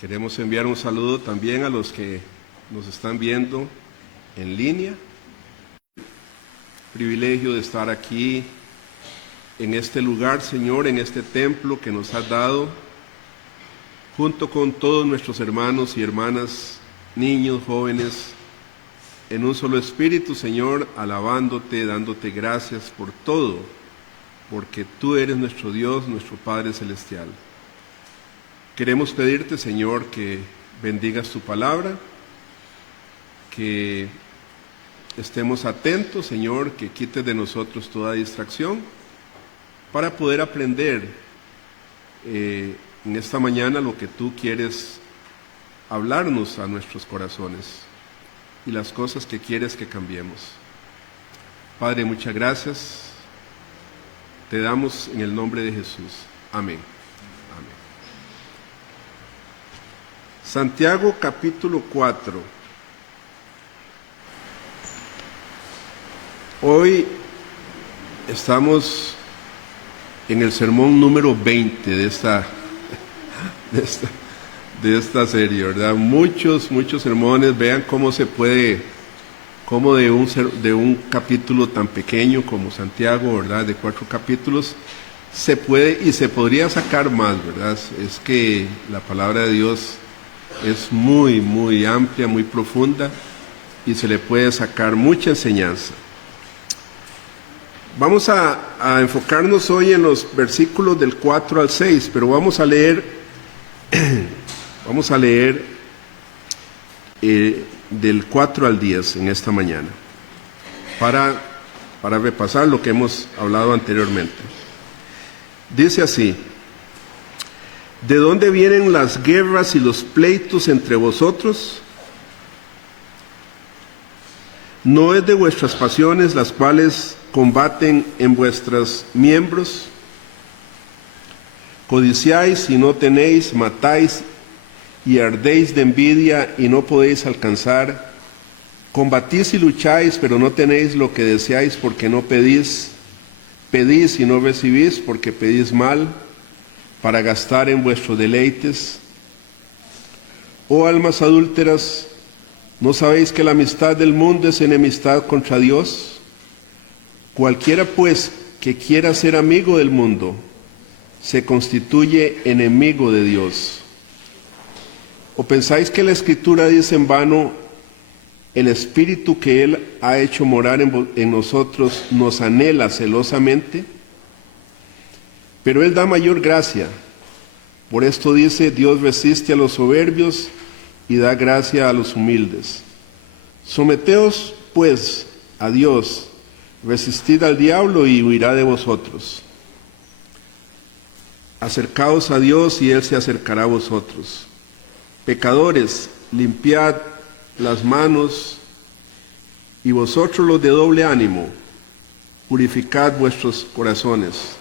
Queremos enviar un saludo también a los que nos están viendo en línea. Privilegio de estar aquí en este lugar, Señor, en este templo que nos has dado, junto con todos nuestros hermanos y hermanas, niños, jóvenes, en un solo espíritu, Señor, alabándote, dándote gracias por todo, porque tú eres nuestro Dios, nuestro Padre Celestial. Queremos pedirte, Señor, que bendigas tu palabra, que estemos atentos, Señor, que quites de nosotros toda distracción, para poder aprender en esta mañana lo que tú quieres hablarnos a nuestros corazones y las cosas que quieres que cambiemos. Padre, muchas gracias. Te damos en el nombre de Jesús. Amén. Amén. Santiago capítulo 4. Hoy estamos en el sermón número 20 de esta serie, ¿verdad? Muchos sermones. Vean cómo se puede, cómo de un capítulo tan pequeño como Santiago, ¿verdad? De 4 capítulos, se puede y se podría sacar más, ¿verdad? Es que la palabra de Dios es muy amplia, muy profunda, y se le puede sacar mucha enseñanza. Vamos a enfocarnos hoy en los versículos del 4 al 6, pero vamos a leer del 4 al 10 en esta mañana, para repasar lo que hemos hablado anteriormente. Dice así: ¿de dónde vienen las guerras y los pleitos entre vosotros? ¿No es de vuestras pasiones las cuales combaten en vuestros miembros? Codiciáis y no tenéis, matáis y ardéis de envidia y no podéis alcanzar. Combatís y lucháis, pero no tenéis lo que deseáis porque no pedís. Pedís y no recibís porque pedís mal, para gastar en vuestros deleites. Oh almas adúlteras, ¿no sabéis que la amistad del mundo es enemistad contra Dios? Cualquiera pues que quiera ser amigo del mundo, se constituye enemigo de Dios. ¿O pensáis que la Escritura dice en vano: el Espíritu que Él ha hecho morar en nosotros nos anhela celosamente? Pero Él da mayor gracia. Por esto dice: Dios resiste a los soberbios y da gracia a los humildes. Someteos pues a Dios, resistid al diablo y huirá de vosotros. Acercaos a Dios y Él se acercará a vosotros. Pecadores, limpiad las manos, y vosotros los de doble ánimo, purificad vuestros corazones.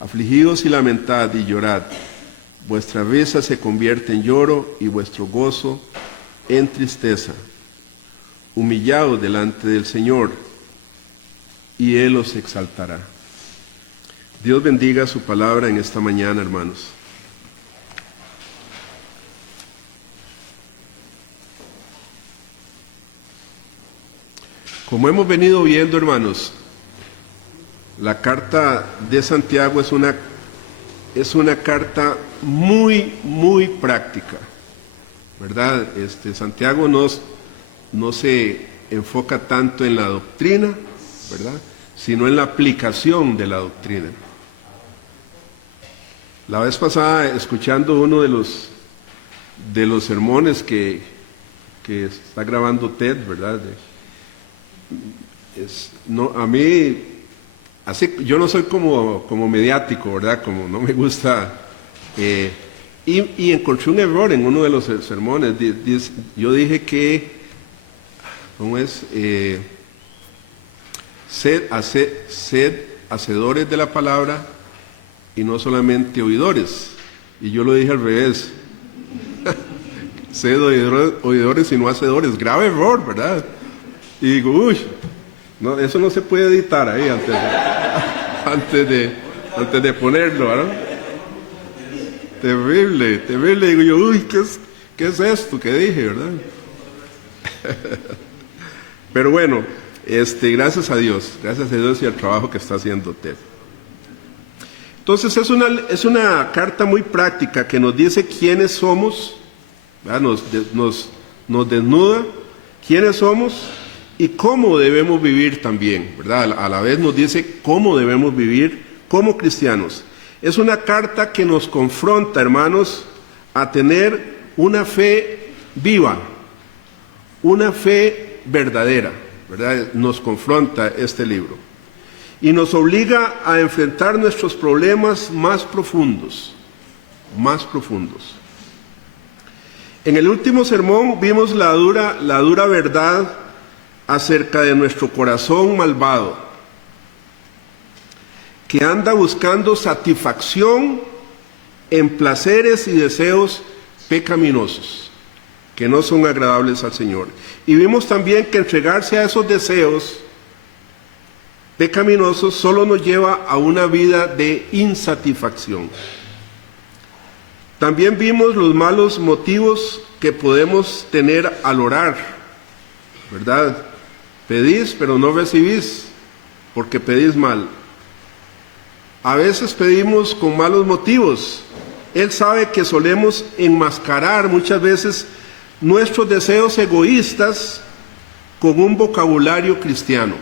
Afligíos y lamentad y llorad. Vuestra risa se convierte en lloro y vuestro gozo en tristeza. Humillaos delante del Señor y Él os exaltará. Dios bendiga su palabra en esta mañana, hermanos. Como hemos venido viendo, hermanos, la carta de Santiago es una carta muy práctica, ¿verdad? Santiago no se enfoca tanto en la doctrina, ¿verdad?, sino en la aplicación de la doctrina. La vez pasada, escuchando uno de los sermones que está grabando Ted, ¿verdad? A mí, así, yo no soy como mediático, ¿verdad? Como no me gusta, y encontré un error en uno de los sermones. Yo dije que, ¿cómo es? Sed hacedores de la palabra y no solamente oidores. Y yo lo dije al revés. Sed oidores y no hacedores. Grave error, ¿verdad? Y digo, uy, no, eso no se puede editar ahí antes de ponerlo, ¿verdad? terrible, terrible. Digo yo, uy, ¿qué es esto que dije, verdad? Pero bueno, gracias a Dios y al trabajo que está haciendo Ted. Entonces es una carta muy práctica que nos dice quiénes somos, nos desnuda quiénes somos y cómo debemos vivir también, ¿verdad? A la vez nos dice cómo debemos vivir como cristianos. Es una carta que nos confronta, hermanos, a tener una fe viva, una fe verdadera, ¿verdad? Nos confronta este libro. Y nos obliga a enfrentar nuestros problemas más profundos, más profundos. En el último sermón vimos la dura verdad acerca de nuestro corazón malvado, que anda buscando satisfacción en placeres y deseos pecaminosos, que no son agradables al Señor. Y vimos también que entregarse a esos deseos pecaminosos solo nos lleva a una vida de insatisfacción. También vimos los malos motivos que podemos tener al orar, ¿verdad? Pedís, pero no recibís, porque pedís mal. A veces pedimos con malos motivos. Él sabe que solemos enmascarar muchas veces nuestros deseos egoístas con un vocabulario cristiano.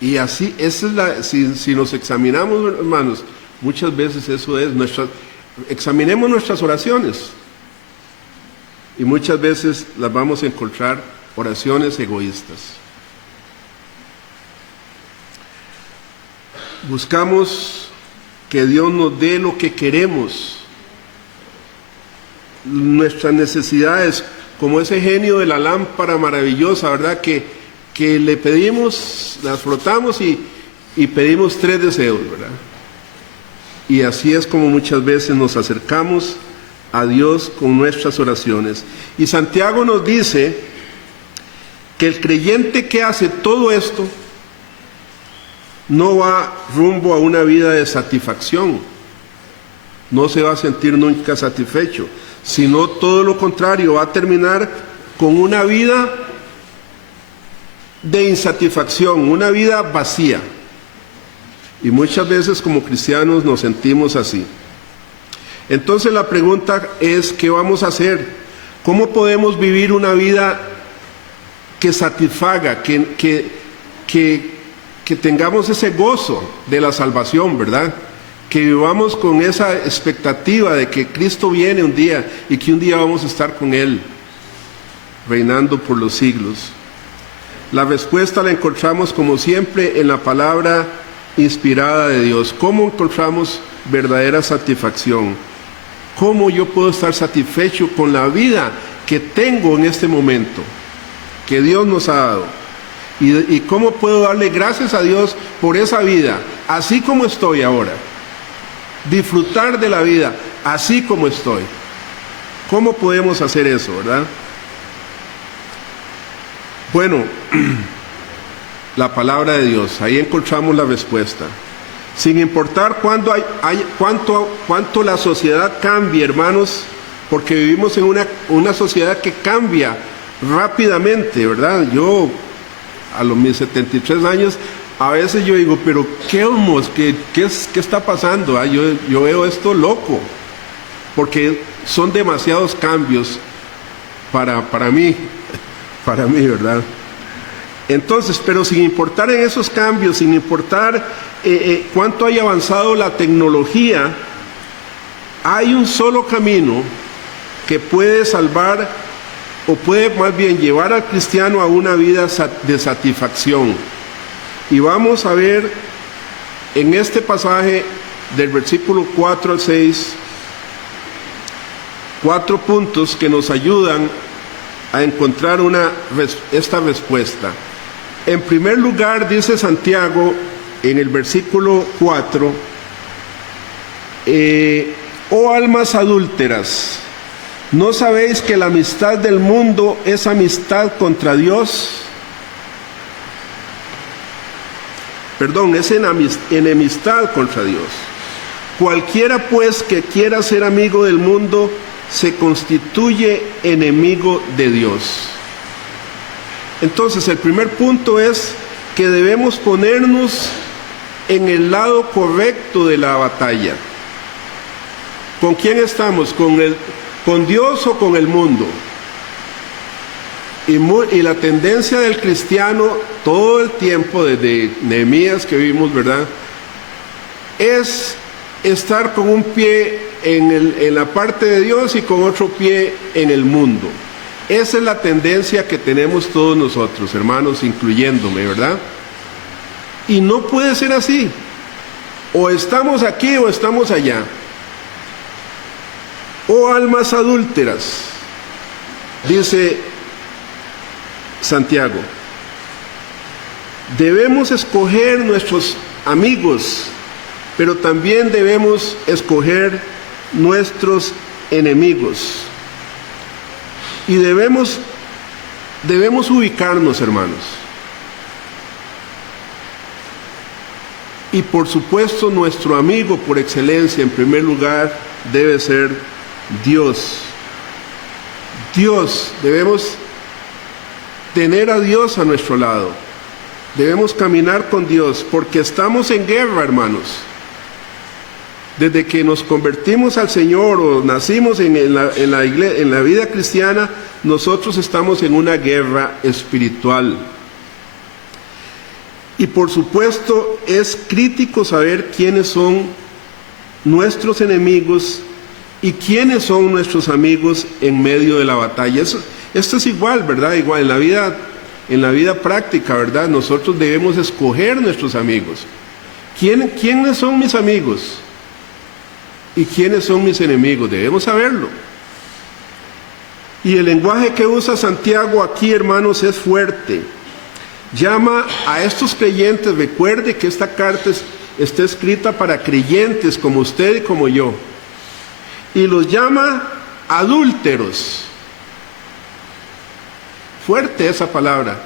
Y así, si nos examinamos, hermanos, muchas veces eso es, examinemos nuestras oraciones y muchas veces las vamos a encontrar oraciones egoístas. Buscamos que Dios nos dé lo que queremos, nuestras necesidades, como ese genio de la lámpara maravillosa, ¿verdad? Que le pedimos, las frotamos y pedimos 3 deseos, ¿verdad? Y así es como muchas veces nos acercamos a Dios con nuestras oraciones. Y Santiago nos dice que el creyente que hace todo esto no va rumbo a una vida de satisfacción, no se va a sentir nunca satisfecho, sino todo lo contrario, va a terminar con una vida de insatisfacción, una vida vacía. Y muchas veces como cristianos nos sentimos así. Entonces la pregunta es, ¿qué vamos a hacer? ¿Cómo podemos vivir una vida que satisfaga, que tengamos ese gozo de la salvación, ¿verdad? Que vivamos con esa expectativa de que Cristo viene un día y que un día vamos a estar con Él, reinando por los siglos. La respuesta la encontramos como siempre en la palabra inspirada de Dios. ¿Cómo encontramos verdadera satisfacción? ¿Cómo yo puedo estar satisfecho con la vida que tengo en este momento, que Dios nos ha dado? ¿Y cómo puedo darle gracias a Dios por esa vida, así como estoy ahora? Disfrutar de la vida, así como estoy. ¿Cómo podemos hacer eso, verdad? Bueno, la palabra de Dios, ahí encontramos la respuesta. Sin importar cuánto la sociedad cambie, hermanos, porque vivimos en una sociedad que cambia rápidamente, ¿verdad? Yo, a mis 73 años, a veces yo digo, pero ¿qué está pasando? Yo veo esto loco, porque son demasiados cambios para mí, ¿verdad? Entonces, pero sin importar en esos cambios, sin importar cuánto haya avanzado la tecnología, hay un solo camino que puede salvar, o puede más bien llevar al cristiano a una vida de satisfacción. Y vamos a ver en este pasaje del versículo 4 al 6, 4 puntos que nos ayudan a encontrar esta respuesta. En primer lugar, dice Santiago en el versículo 4, oh almas adúlteras, ¿no sabéis que la amistad del mundo es amistad contra Dios? Perdón, es enemistad contra Dios. Cualquiera pues que quiera ser amigo del mundo se constituye enemigo de Dios. Entonces, el primer punto es que debemos ponernos en el lado correcto de la batalla. ¿Con quién estamos? ¿Con Dios o con el mundo? Y la tendencia del cristiano todo el tiempo, desde Nehemías que vimos, ¿verdad?, es estar con un pie en la parte de Dios y con otro pie en el mundo. Esa es la tendencia que tenemos todos nosotros, hermanos, incluyéndome, ¿verdad? Y no puede ser así. O estamos aquí o estamos allá. Oh almas adúlteras, dice Santiago, debemos escoger nuestros amigos, pero también debemos escoger nuestros enemigos. Y debemos ubicarnos, hermanos. Y por supuesto, nuestro amigo por excelencia, en primer lugar, debe ser Dios. Dios, debemos tener a Dios a nuestro lado. Debemos caminar con Dios, porque estamos en guerra, hermanos. Desde que nos convertimos al Señor o nacimos en la vida cristiana, nosotros estamos en una guerra espiritual. Y por supuesto es crítico saber quiénes son nuestros enemigos y quiénes son nuestros amigos en medio de la batalla. Esto es igual, ¿verdad? Igual en la vida práctica, ¿verdad? Nosotros debemos escoger nuestros amigos. ¿Quiénes son mis amigos? ¿Y quiénes son mis enemigos? Debemos saberlo. Y el lenguaje que usa Santiago aquí, hermanos, es fuerte. Llama a estos creyentes, recuerde que esta carta está escrita para creyentes como usted y como yo. Y los llama adúlteros. Fuerte esa palabra.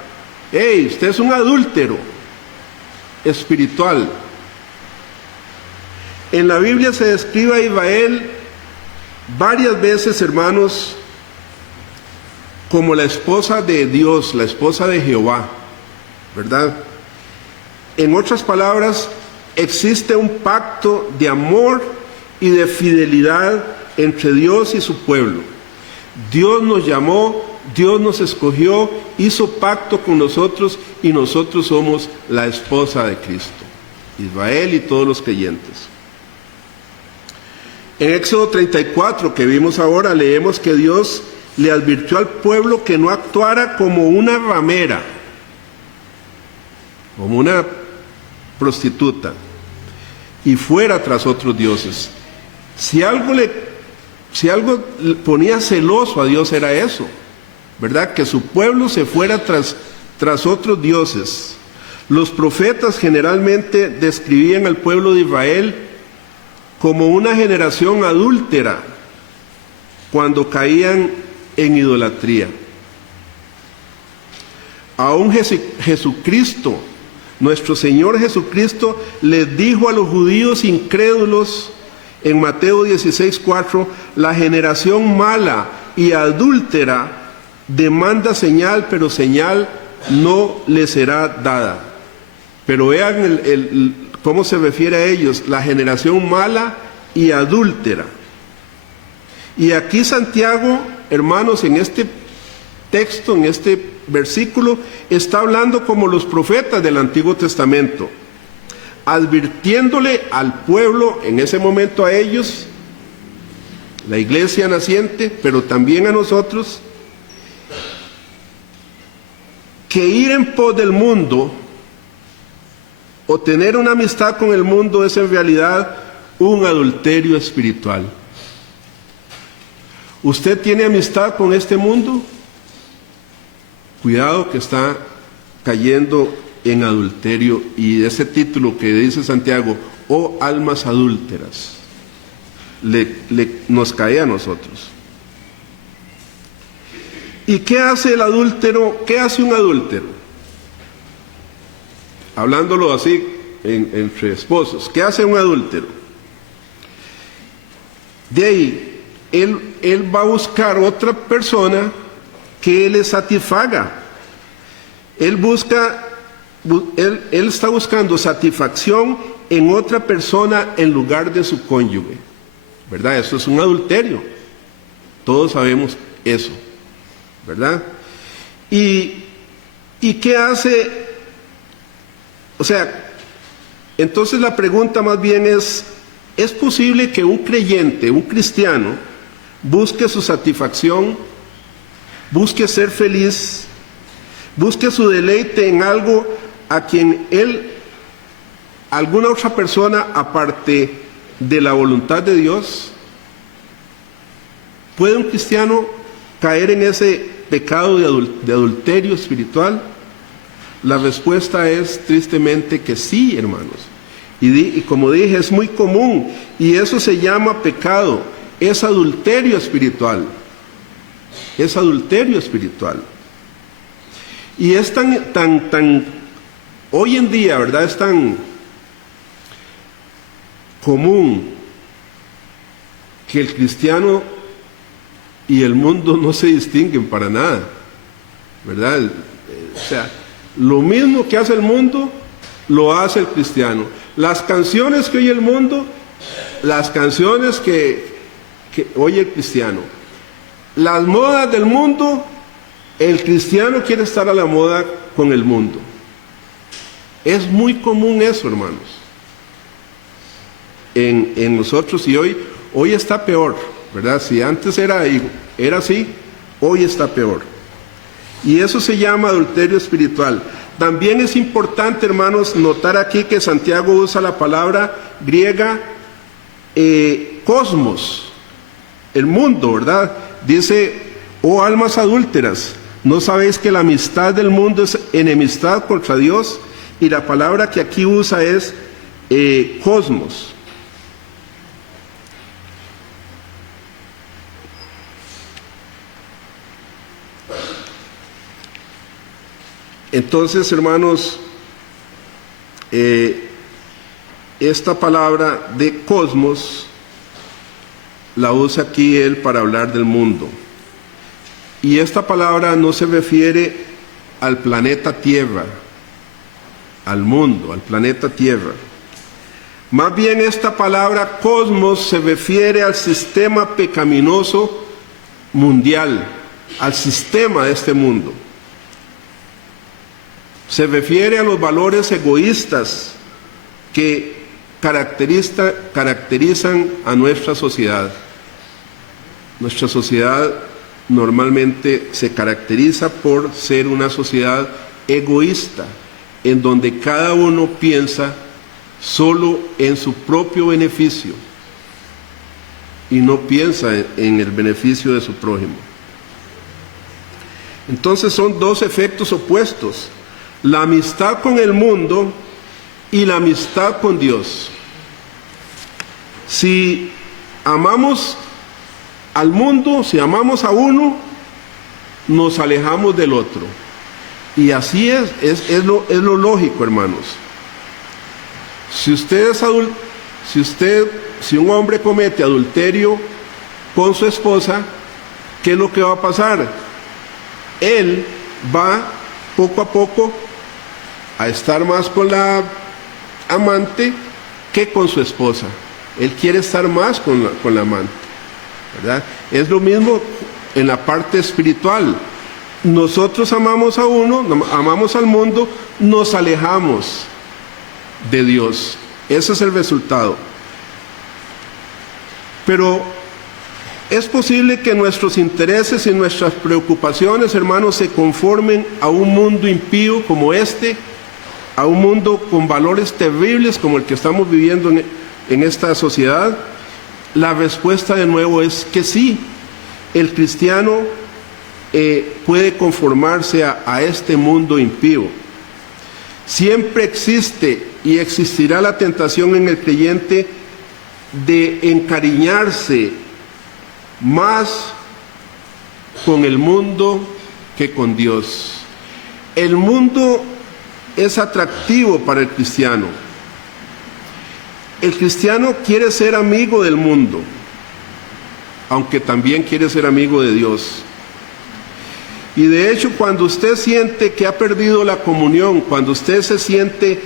¡Ey, usted es un adúltero espiritual! En la Biblia se describe a Israel varias veces, hermanos, como la esposa de Dios, la esposa de Jehová, ¿verdad? En otras palabras, existe un pacto de amor y de fidelidad entre Dios y su pueblo. Dios nos llamó, Dios nos escogió, hizo pacto con nosotros y nosotros somos la esposa de Cristo, Israel y todos los creyentes. En Éxodo 34, que vimos ahora, leemos que Dios le advirtió al pueblo que no actuara como una ramera, como una prostituta, y fuera tras otros dioses. Si algo ponía celoso a Dios era eso, ¿verdad? Que su pueblo se fuera tras otros dioses. Los profetas generalmente describían al pueblo de Israel como una generación adúltera cuando caían en idolatría. Aún Jesucristo, nuestro Señor Jesucristo, les dijo a los judíos incrédulos en Mateo 16:4, la generación mala y adúltera demanda señal, pero señal no le será dada. Pero vean cómo se refiere a ellos, la generación mala y adúltera. Y aquí Santiago, hermanos, en este texto, en este versículo, está hablando como los profetas del Antiguo Testamento, advirtiéndole al pueblo, en ese momento a ellos, la iglesia naciente, pero también a nosotros, que ir en pos del mundo o tener una amistad con el mundo es en realidad un adulterio espiritual. ¿Usted tiene amistad con este mundo? Cuidado que está cayendo en adulterio, y ese título que dice Santiago, oh almas adúlteras, nos cae a nosotros. ¿Y qué hace el adúltero? ¿Qué hace un adúltero? Hablándolo así entre esposos, ¿qué hace un adúltero? de ahí él va a buscar otra persona que le satisfaga. Él está buscando satisfacción en otra persona en lugar de su cónyuge, ¿verdad? Eso es un adulterio. Todos sabemos eso, ¿verdad? ¿Y qué hace? O sea, entonces la pregunta más bien ¿es posible que un creyente, un cristiano, busque su satisfacción, busque ser feliz, busque su deleite en algo a quien alguna otra persona aparte de la voluntad de Dios? ¿Puede un cristiano caer en ese pecado de adulterio espiritual? La respuesta es tristemente que sí, hermanos. Y como dije, es muy común, y eso se llama pecado, es adulterio espiritual. Es adulterio espiritual. Y es tan, hoy en día, ¿verdad? Es tan común que el cristiano y el mundo no se distinguen para nada, ¿verdad? O sea, lo mismo que hace el mundo, lo hace el cristiano. Las canciones que oye el mundo, las canciones que oye el cristiano. Las modas del mundo, el cristiano quiere estar a la moda con el mundo. Es muy común eso, hermanos. En nosotros, y hoy está peor, ¿verdad? Si antes era así, hoy está peor. Y eso se llama adulterio espiritual. También es importante, hermanos, notar aquí que Santiago usa la palabra griega cosmos, el mundo, ¿verdad? Dice, oh almas adúlteras, ¿no sabéis que la amistad del mundo es enemistad contra Dios? Y la palabra que aquí usa es cosmos. Entonces, hermanos, esta palabra de cosmos la usa aquí él para hablar del mundo. Y esta palabra no se refiere al planeta Tierra, al mundo, al planeta Tierra. Más bien esta palabra cosmos se refiere al sistema pecaminoso mundial, al sistema de este mundo. Se refiere a los valores egoístas que caracterizan a nuestra sociedad. Nuestra sociedad normalmente se caracteriza por ser una sociedad egoísta, en donde cada uno piensa solo en su propio beneficio y no piensa en el beneficio de su prójimo. Entonces son dos efectos opuestos: la amistad con el mundo y la amistad con Dios. Si amamos al mundo, si amamos a uno, nos alejamos del otro. Y así es lo lógico, hermanos. Si un hombre comete adulterio con su esposa, ¿qué es lo que va a pasar? Él va poco a poco a estar más con la amante que con su esposa. Él quiere estar más con la amante, ¿verdad? Es lo mismo en la parte espiritual. Nosotros amamos a uno, amamos al mundo, nos alejamos de Dios. Ese es el resultado. Pero es posible que nuestros intereses y nuestras preocupaciones, hermanos, se conformen a un mundo impío como este, a un mundo con valores terribles como el que estamos viviendo en esta sociedad. La respuesta de nuevo es que sí, el cristiano puede conformarse a este mundo impío. Siempre existe y existirá la tentación en el creyente de encariñarse más con el mundo que con Dios. El mundo es atractivo para el cristiano. El cristiano quiere ser amigo del mundo. aunque también quiere ser amigo de Dios. Y de hecho, cuando usted siente que ha perdido la comunión, cuando usted se siente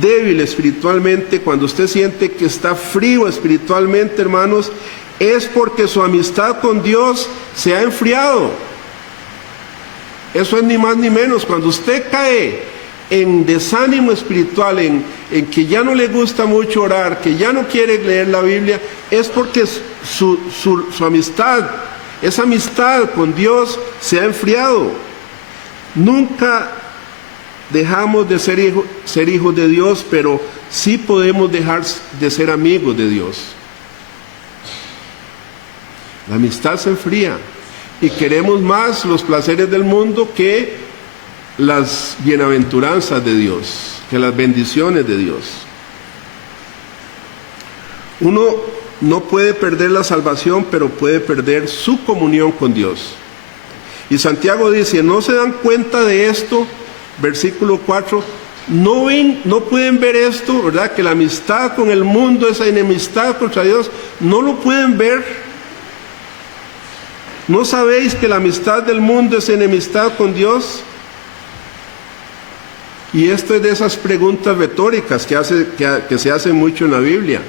débil espiritualmente, cuando usted siente que está frío espiritualmente, hermanos, es porque su amistad con Dios se ha enfriado. Eso es ni más ni menos. Cuando usted cae en desánimo espiritual, en que ya no le gusta mucho orar, que ya no quiere leer la Biblia, es porque su amistad, esa amistad con Dios se ha enfriado. Nunca dejamos de ser hijos de Dios, pero sí podemos dejar de ser amigos de Dios. La amistad se enfría y queremos más los placeres del mundo que las bienaventuranzas de Dios, que las bendiciones de Dios. Uno no puede perder la salvación, pero puede perder su comunión con Dios. Y Santiago dice, ¿no se dan cuenta de esto? Versículo 4, no pueden ver esto, ¿verdad? Que la amistad con el mundo es enemistad contra Dios. ¿No lo pueden ver? ¿No sabéis que la amistad del mundo es enemistad con Dios? Y esto es de esas preguntas retóricas que se hacen mucho en la Biblia.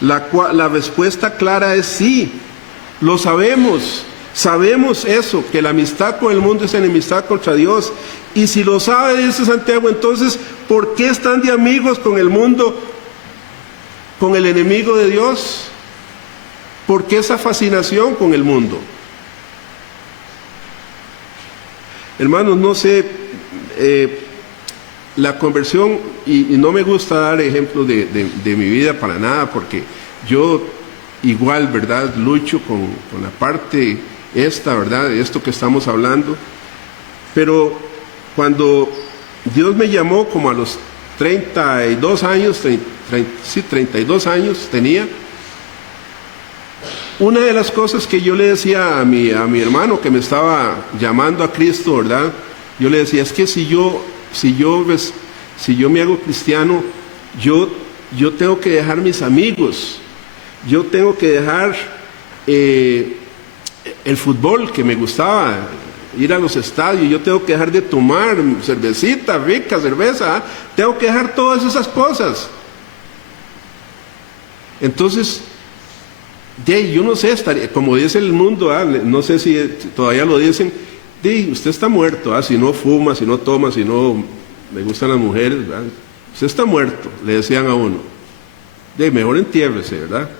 La respuesta clara es sí, lo sabemos. Sabemos eso, que la amistad con el mundo es enemistad contra Dios. Y si lo sabe, dice Santiago, entonces, ¿por qué están de amigos con el mundo, con el enemigo de Dios? ¿Por qué esa fascinación con el mundo? Hermanos, no sé, la conversión, y no me gusta dar ejemplos de mi vida para nada, porque yo igual, ¿verdad?, lucho con la parte esta, ¿verdad?, de esto que estamos hablando. Pero cuando Dios me llamó como a los 32 años, 32 años tenía, una de las cosas que yo le decía a mi hermano que me estaba llamando a Cristo, ¿verdad?, yo le decía, es que si yo me hago cristiano, yo tengo que dejar mis amigos, yo tengo que dejar el fútbol que me gustaba, ir a los estadios, yo tengo que dejar de tomar cervecita, rica cerveza, tengo que dejar todas esas cosas. Entonces, yo no sé, como dice el mundo, no sé si todavía lo dicen, usted está muerto, si no fuma, si no toma, si no le gustan las mujeres, usted está muerto, le decían a uno. Mejor entiérrese, ¿verdad?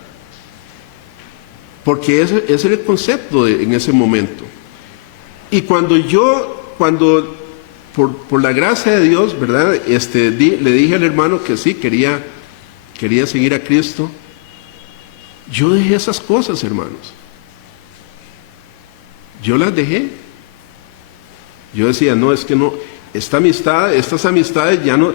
Porque ese era el concepto en ese momento. Y cuando por la gracia de Dios, ¿verdad?, le dije al hermano que sí, quería seguir a Cristo, yo dejé esas cosas, hermanos. Yo las dejé. Yo decía, no, es que no, estas amistades ya no,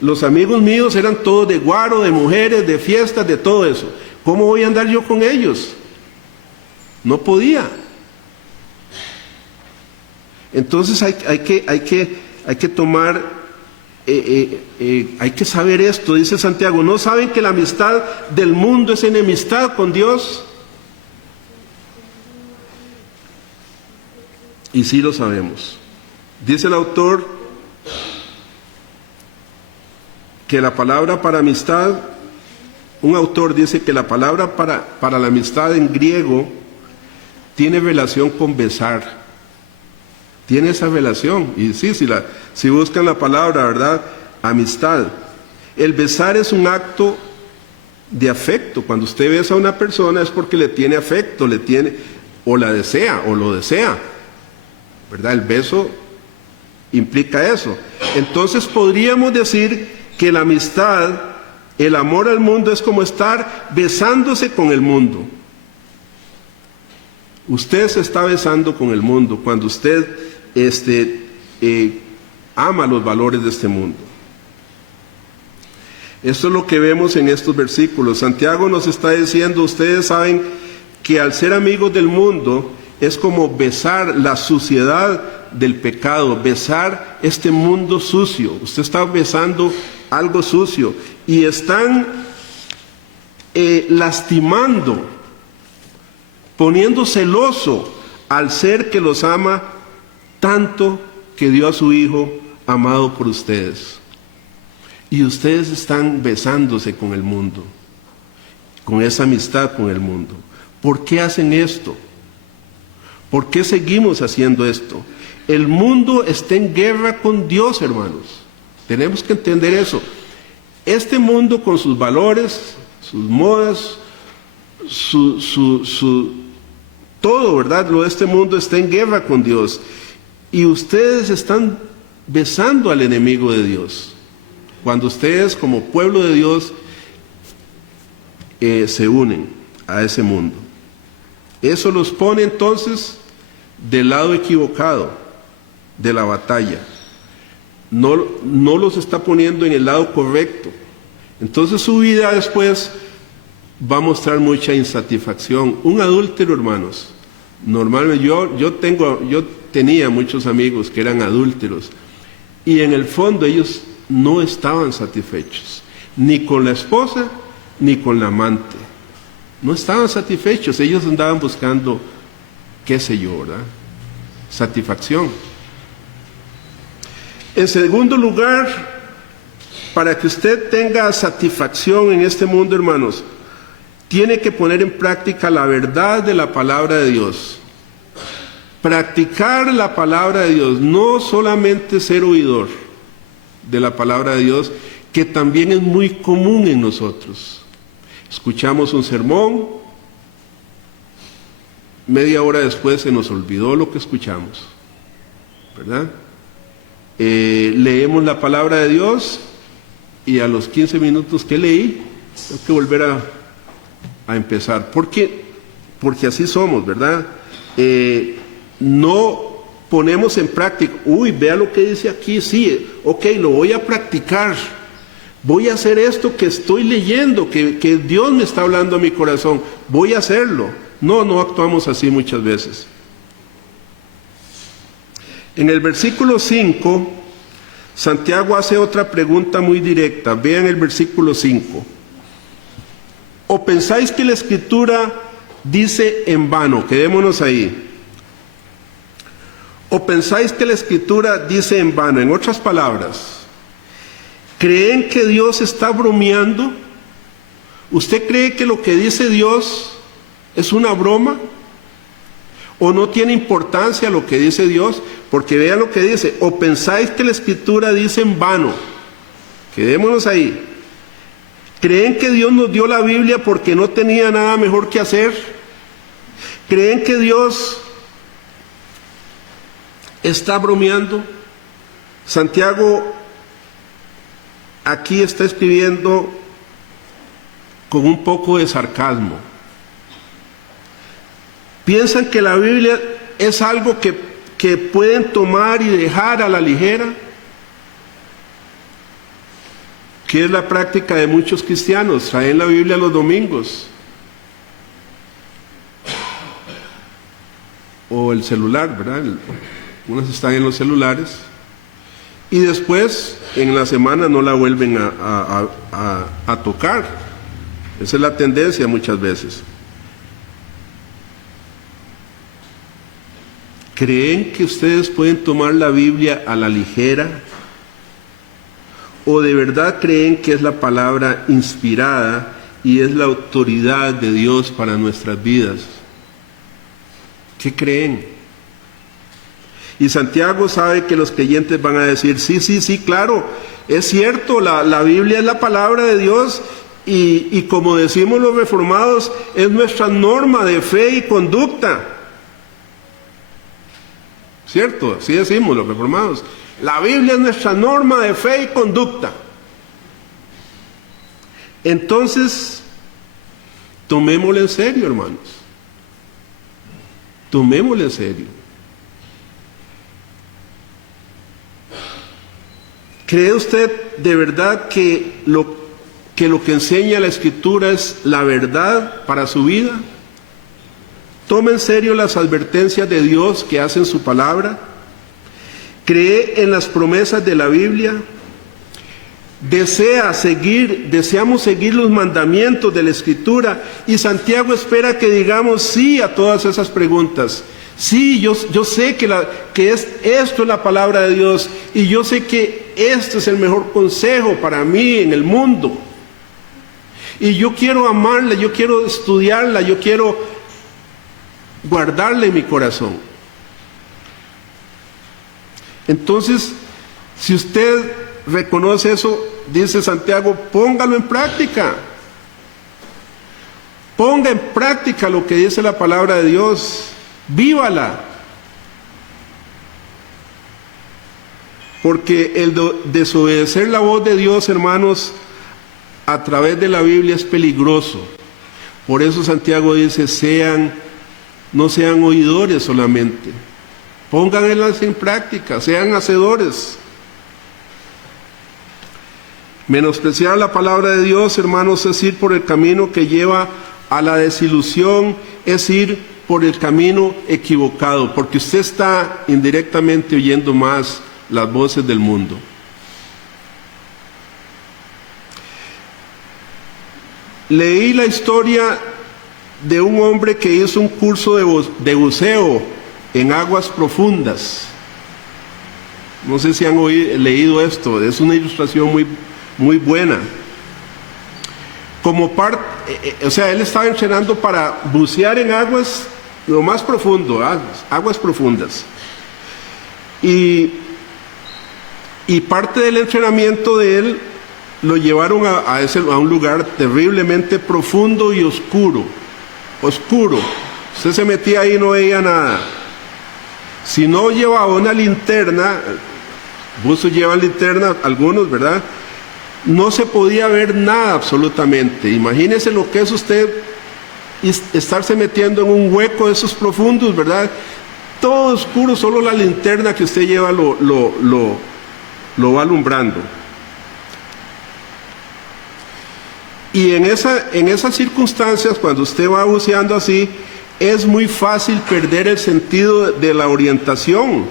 los amigos míos eran todos de guaro, de mujeres, de fiestas, de todo eso. ¿Cómo voy a andar yo con ellos? No podía. Entonces hay que tomar, hay que saber esto, dice Santiago, ¿no saben que la amistad del mundo es enemistad con Dios? Y sí lo sabemos. Dice el autor que la palabra para amistad, un autor dice que la palabra para la amistad en griego tiene relación con besar. Tiene esa relación. Y sí, si buscan la palabra, ¿verdad?, amistad. El besar es un acto de afecto. Cuando usted besa a una persona es porque le tiene afecto, o la desea, o lo desea, ¿verdad? El beso implica eso. Entonces podríamos decir que la amistad, el amor al mundo es como estar besándose con el mundo. Usted se está besando con el mundo cuando usted ama los valores de este mundo. Esto es lo que vemos en estos versículos. Santiago nos está diciendo, ustedes saben que al ser amigos del mundo es como besar la suciedad del pecado, besar este mundo sucio. Usted está besando algo sucio y están lastimando poniendo celoso al ser que los ama tanto que dio a su Hijo amado por ustedes. Y ustedes están besándose con el mundo, con esa amistad con el mundo. ¿Por qué hacen esto? ¿Por qué seguimos haciendo esto? El mundo está en guerra con Dios, hermanos. Tenemos que entender eso. Este mundo con sus valores, sus modas, todo, ¿verdad? Lo de este mundo está en guerra con Dios. Y ustedes están besando al enemigo de Dios. Cuando ustedes como pueblo de Dios se unen a ese mundo. Eso los pone entonces del lado equivocado de la batalla. No los está poniendo en el lado correcto. Entonces su vida después va a mostrar mucha insatisfacción. Un adúltero, hermanos, normalmente yo tenía muchos amigos que eran adúlteros y en el fondo ellos no estaban satisfechos, ni con la esposa ni con la amante. No estaban satisfechos, ellos andaban buscando, qué sé yo, ¿verdad? Satisfacción. En segundo lugar, para que usted tenga satisfacción en este mundo, hermanos, tiene que poner en práctica la verdad de la palabra de Dios. Practicar la palabra de Dios, no solamente ser oidor de la palabra de Dios, que también es muy común en nosotros. Escuchamos un sermón, media hora después se nos olvidó lo que escuchamos, ¿verdad? Leemos la palabra de Dios y a los 15 minutos que leí, tengo que volver a empezar. Porque así somos, ¿verdad? No ponemos en práctica, vea lo que dice aquí, sí, ok, lo voy a practicar, voy a hacer esto que estoy leyendo, que Dios me está hablando a mi corazón, voy a hacerlo. No actuamos así muchas veces. En el versículo 5, Santiago hace otra pregunta muy directa. Vean el versículo 5. ¿O pensáis que la Escritura dice en vano? Quedémonos ahí. ¿O pensáis que la Escritura dice en vano? En otras palabras, ¿creen que Dios está bromeando? ¿Usted cree que lo que dice Dios es una broma? ¿O no tiene importancia lo que dice Dios? Porque vean lo que dice. ¿O pensáis que la Escritura dice en vano? Quedémonos ahí. ¿Creen que Dios nos dio la Biblia porque no tenía nada mejor que hacer? ¿Creen que Dios está bromeando? Santiago aquí está escribiendo con un poco de sarcasmo. ¿Piensan que la Biblia es algo que pueden tomar y dejar a la ligera? Que es la práctica de muchos cristianos, traen la Biblia los domingos. O el celular, ¿verdad? Unos están en los celulares. Y después, en la semana, no la vuelven a tocar. Esa es la tendencia muchas veces. ¿Creen que ustedes pueden tomar la Biblia a la ligera? ¿O de verdad creen que es la palabra inspirada y es la autoridad de Dios para nuestras vidas? ¿Qué creen? Y Santiago sabe que los creyentes van a decir, sí, claro, es cierto, la Biblia es la palabra de Dios y como decimos los reformados, es nuestra norma de fe y conducta. ¿Cierto? Así decimos los reformados. La Biblia es nuestra norma de fe y conducta. Entonces, tomémosla en serio, hermanos. Tomémosla en serio. ¿Cree usted de verdad que lo que enseña la Escritura es la verdad para su vida? ¿Toma en serio las advertencias de Dios que hace en su palabra? ¿Cree en las promesas de la Biblia? deseamos seguir los mandamientos de la Escritura, y Santiago espera que digamos sí a todas esas preguntas. Sí, yo sé que esto es la palabra de Dios, y yo sé que este es el mejor consejo para mí en el mundo. Y yo quiero amarla, yo quiero estudiarla, yo quiero guardarla en mi corazón. Entonces, si usted reconoce eso, dice Santiago, póngalo en práctica. Ponga en práctica lo que dice la palabra de Dios. Vívala. Porque el desobedecer la voz de Dios, hermanos, a través de la Biblia es peligroso. Por eso Santiago dice, no sean oidores solamente. Pónganlas en práctica, sean hacedores. Menospreciar la palabra de Dios, hermanos, es ir por el camino que lleva a la desilusión, es ir por el camino equivocado, porque usted está indirectamente oyendo más las voces del mundo. Leí la historia de un hombre que hizo un curso de buceo en aguas profundas. No sé si han leído esto, es una ilustración muy buena. Como él estaba entrenando para bucear en aguas lo más profundo, aguas profundas. Y parte del entrenamiento de él lo llevaron a un lugar terriblemente profundo y oscuro. Usted se metía ahí y no veía nada. Si no llevaba una linterna, buzos llevan linterna, algunos, ¿verdad? No se podía ver nada absolutamente. Imagínese lo que es usted estarse metiendo en un hueco de esos profundos, ¿verdad? Todo oscuro, solo la linterna que usted lleva lo va alumbrando. Y en esas circunstancias, cuando usted va buceando así, es muy fácil perder el sentido de la orientación.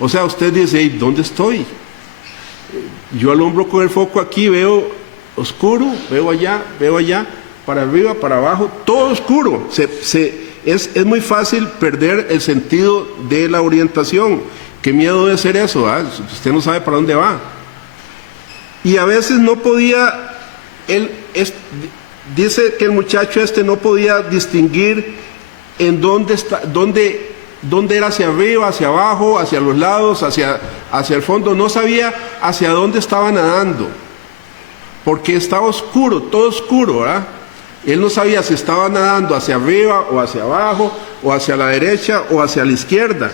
O sea, usted dice, hey, ¿dónde estoy? Yo alumbro con el foco aquí, veo oscuro, veo allá, para arriba, para abajo, todo oscuro. Es muy fácil perder el sentido de la orientación. Qué miedo de ser eso, ¿ah? Usted no sabe para dónde va. Y a veces no podía, dice que el muchacho no podía distinguir en dónde era hacia arriba, hacia abajo, hacia los lados, hacia el fondo. No sabía hacia dónde estaba nadando, porque estaba oscuro, todo oscuro, ¿verdad? Él no sabía si estaba nadando hacia arriba o hacia abajo, o hacia la derecha o hacia la izquierda.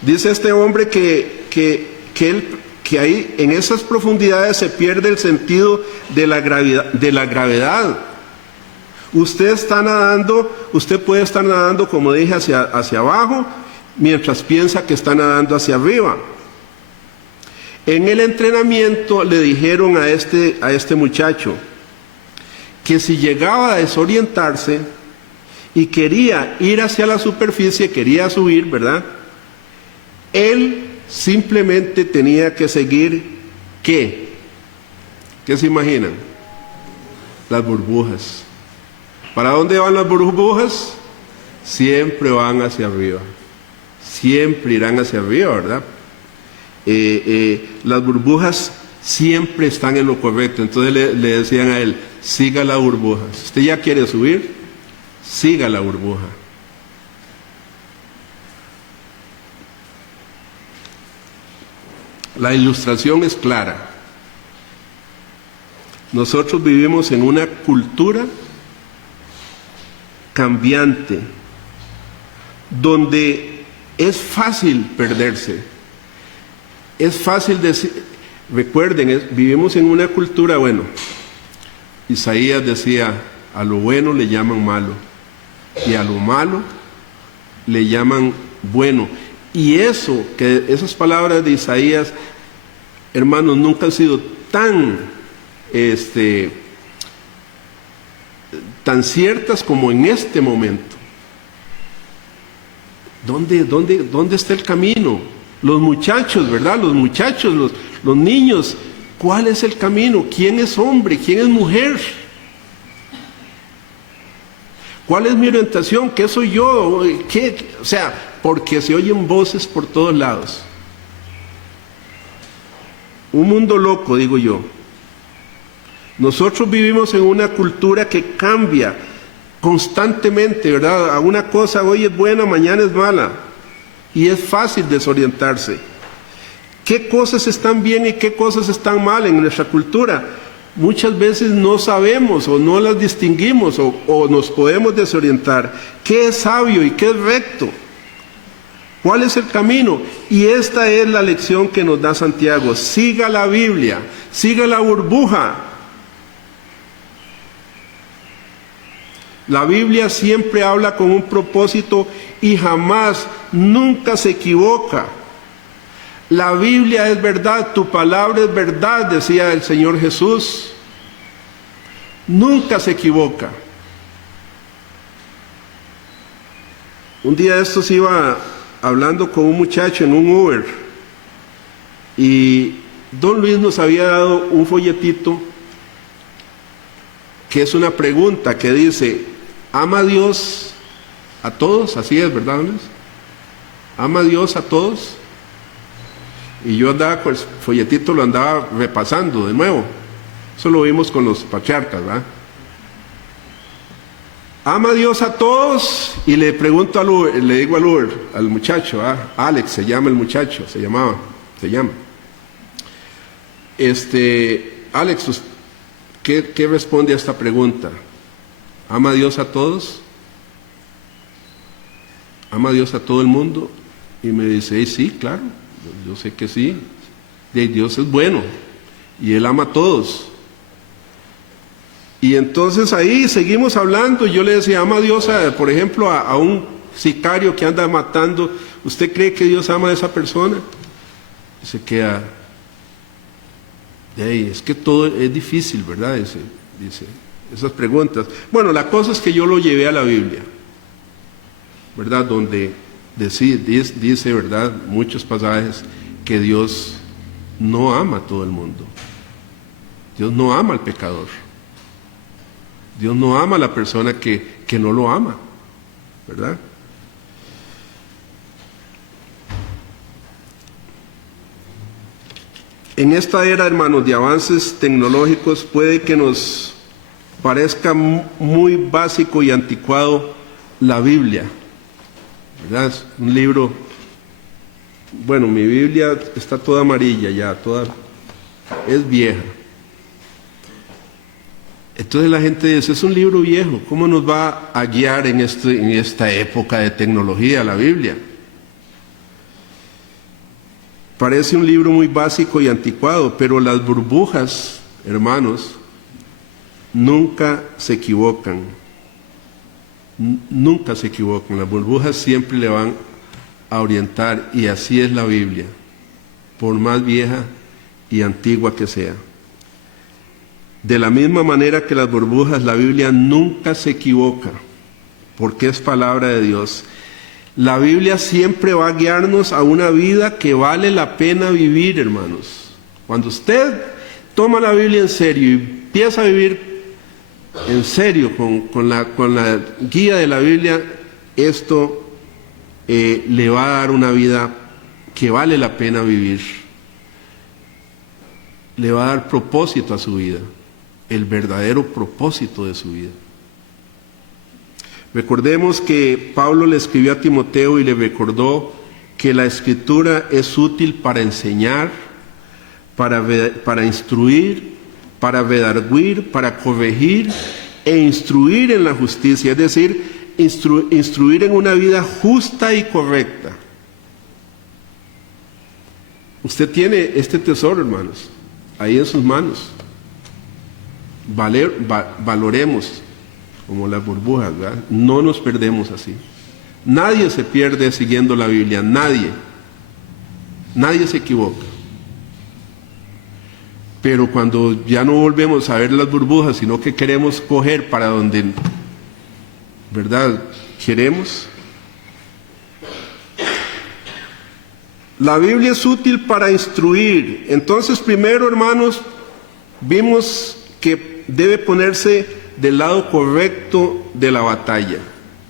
Dice este hombre que ahí en esas profundidades se pierde el sentido de la gravedad. Usted puede estar nadando, como dije, hacia abajo, mientras piensa que está nadando hacia arriba. En el entrenamiento le dijeron a este muchacho que si llegaba a desorientarse y quería ir hacia la superficie, quería subir, ¿verdad? Él simplemente tenía que seguir, ¿qué? ¿Qué se imaginan? Las burbujas. ¿Para dónde van las burbujas? Siempre van hacia arriba. Siempre irán hacia arriba, ¿verdad? Las burbujas siempre están en lo correcto. Entonces le decían a él, siga la burbuja. Si usted ya quiere subir, siga la burbuja. La ilustración es clara. Nosotros vivimos en una cultura cambiante, donde es fácil perderse. Es fácil decir, recuerden, vivimos en una cultura, bueno, Isaías decía, a lo bueno le llaman malo, y a lo malo le llaman bueno. Y esas palabras de Isaías, hermanos, nunca han sido tan ciertas como en este momento. ¿Dónde está el camino? Los muchachos, ¿verdad? Los los niños, ¿cuál es el camino? ¿Quién es hombre? ¿Quién es mujer? ¿Cuál es mi orientación? ¿Qué soy yo? ¿Qué? O sea, porque se oyen voces por todos lados. Un mundo loco, digo yo. Nosotros vivimos en una cultura que cambia constantemente, ¿verdad? A una cosa hoy es buena, mañana es mala. Y es fácil desorientarse. ¿Qué cosas están bien y qué cosas están mal en nuestra cultura? Muchas veces no sabemos o no las distinguimos o nos podemos desorientar. ¿Qué es sabio y qué es recto? ¿Cuál es el camino? Y esta es la lección que nos da Santiago. Siga la Biblia, siga la burbuja. La Biblia siempre habla con un propósito y jamás, nunca se equivoca. La Biblia es verdad, tu palabra es verdad, decía el Señor Jesús. Nunca se equivoca. Un día de estos iba hablando con un muchacho en un Uber y don Luis nos había dado un folletito que es una pregunta que dice: ¿ama a Dios a todos? Así es, ¿verdad, don Luis? ¿Ama a Dios a todos? Y yo andaba con el folletito, lo andaba repasando de nuevo. Eso lo vimos con los patriarcas, ¿verdad? ¿Ama a Dios a todos? Y le pregunto le digo al muchacho, ¿verdad? Alex se llama el muchacho, se llama. Alex, ¿qué responde a esta pregunta? ¿Ama a Dios a todos? ¿Ama a Dios a todo el mundo? Y me dice, sí, claro, yo sé que sí. Dios es bueno y Él ama a todos. Y entonces ahí seguimos hablando. Yo le decía, ¿ama a Dios, por ejemplo, a un sicario que anda matando? ¿Usted cree que Dios ama a esa persona? Y se queda, es que todo es difícil, ¿verdad? Dice esas preguntas. Bueno, la cosa es que yo lo llevé a la Biblia, ¿verdad? Donde dice, ¿verdad? Muchos pasajes que Dios no ama a todo el mundo. Dios no ama al pecador. Dios no ama a la persona que no lo ama, ¿verdad? En esta era, hermanos, de avances tecnológicos, puede que nos parezca muy básico y anticuado la Biblia, ¿verdad? Es un libro, bueno, mi Biblia está toda amarilla ya, es vieja. Entonces la gente dice, es un libro viejo, ¿cómo nos va a guiar en esta época de tecnología la Biblia? Parece un libro muy básico y anticuado, pero las burbujas, hermanos, nunca se equivocan. Nunca se equivocan. Las burbujas siempre le van a orientar, y así es la Biblia, por más vieja y antigua que sea. De la misma manera que las burbujas, la Biblia nunca se equivoca, porque es palabra de Dios. La Biblia siempre va a guiarnos a una vida que vale la pena vivir, hermanos. Cuando usted toma la Biblia en serio y empieza a vivir en serio con la guía de la Biblia, esto le va a dar una vida que vale la pena vivir. Le va a dar propósito a su vida, el verdadero propósito de su vida. Recordemos que Pablo le escribió a Timoteo y le recordó que la Escritura es útil para enseñar, para instruir, para redarguir, para corregir e instruir en la justicia, es decir, instruir en una vida justa y correcta. Usted tiene este tesoro, hermanos, ahí en sus manos. Valoremos como las burbujas, ¿verdad? No nos perdemos así. Nadie se pierde siguiendo la Biblia, nadie se equivoca. Pero cuando ya no volvemos a ver las burbujas, sino que queremos coger para donde, ¿verdad?, queremos, La Biblia es útil para instruir. Entonces, primero, hermanos, vimos que debe ponerse del lado correcto de la batalla,